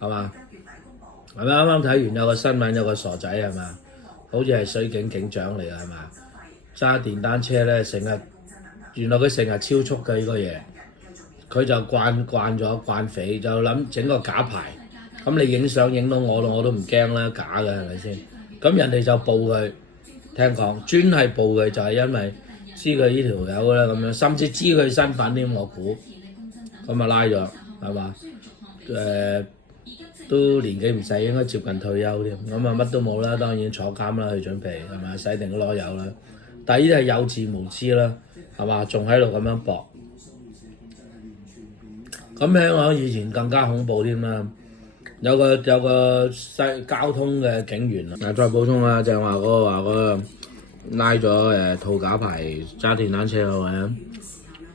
係嘛？係咪啱啱睇完有個新聞，有個傻仔係嘛？好似係水警警長嚟㗎係嘛？揸電單車咧，原來佢成日超速嘅呢個嘢，佢就慣匪，就諗整個假牌，咁你影相影到我都唔驚啦，假嘅係咪先？咁人哋就報佢，聽講專係報佢就係因為知佢呢條友啦咁樣，甚至知佢身份添，我估，咁啊拉咗係嘛？都年紀唔細，應該接近退休添，咁啊乜都冇啦，當然坐監啦，佢準備係咪洗定攞油啦？但係呢啲係幼稚無知啦，係嘛？仲喺度咁樣搏，咁香港以前更加恐怖添啦，有個交通嘅警員啊，再補充啦，就係話嗰個拉咗套假牌揸電單車嘅話，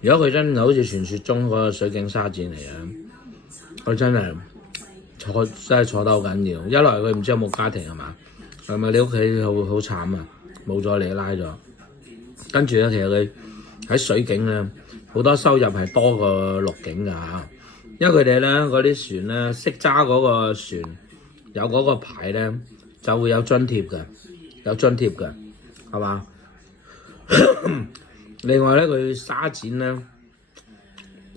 如果佢真係好似傳説中嗰個水警沙展嚟嘅，佢真係坐得好緊要。一來佢唔知有冇家庭係嘛，係咪你屋企好慘啊？冇咗你拉咗，跟住咧其實佢喺水警咧好多收入係多過陸警㗎嚇，因為佢哋咧嗰啲船咧識揸嗰個船有嗰個牌咧就會有津貼嘅，係嘛？另外咧佢沙展咧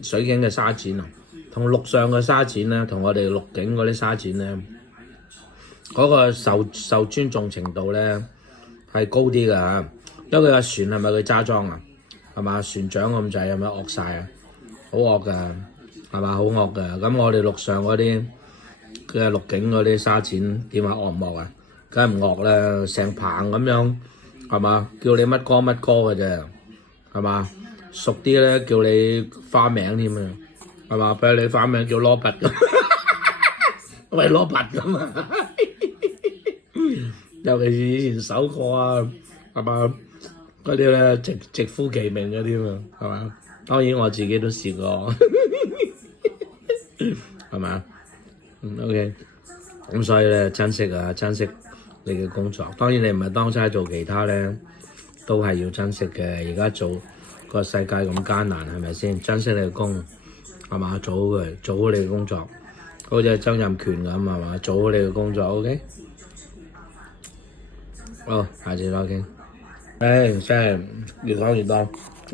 水警嘅沙展啊，同陸上嘅沙展咧，同我哋陸警嗰啲沙展咧，嗰個受尊重程度咧係高啲㗎嚇。因為個船係咪佢揸裝啊？係嘛？船長咁滯係咪惡晒啊？好惡㗎，係嘛？好惡㗎。咁我哋陸上嗰啲嘅陸警嗰啲沙展點話惡唔惡啊？梗係唔惡啦，成棚咁樣係嘛？叫你乜歌嘅啫，係嘛？熟啲咧叫你花名添啊！係嘛？俾你花名叫羅拔咁，喂羅拔咁啊！尤其是以前首課啊，係嘛？嗰啲咧直呼其名嗰啲嘛，係嘛？當然我自己都試過，係嘛？OK， 咁所以咧珍惜你嘅工作。當然你唔係當差做其他咧，都係要珍惜嘅。而家做個世界咁艱難，係咪先？珍惜你嘅工。係嘛？做好佢，做好你嘅工作，好似曾蔭權咁係嘛？做好你嘅工作 ，OK？ 好，下次再傾。真係越講越多。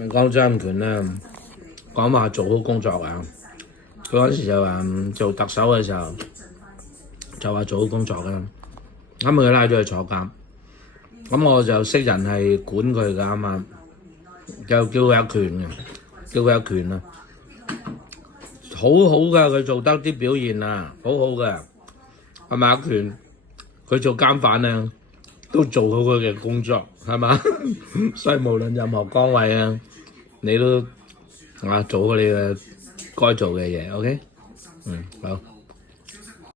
講曾蔭權咧，講話做好工作啊！佢嗰時就話做特首嘅時候，就話做好工作㗎。咁佢拉咗去坐監，咁我就識人係管佢㗎嘛，就叫佢有權啊！好好㗎，佢做得啲表現啊，好好㗎，係咪阿權？佢做監犯咧，都做好佢嘅工作，係嘛？所以無論任何崗位啊，你都做好你嘅該做嘅嘢，OK？好。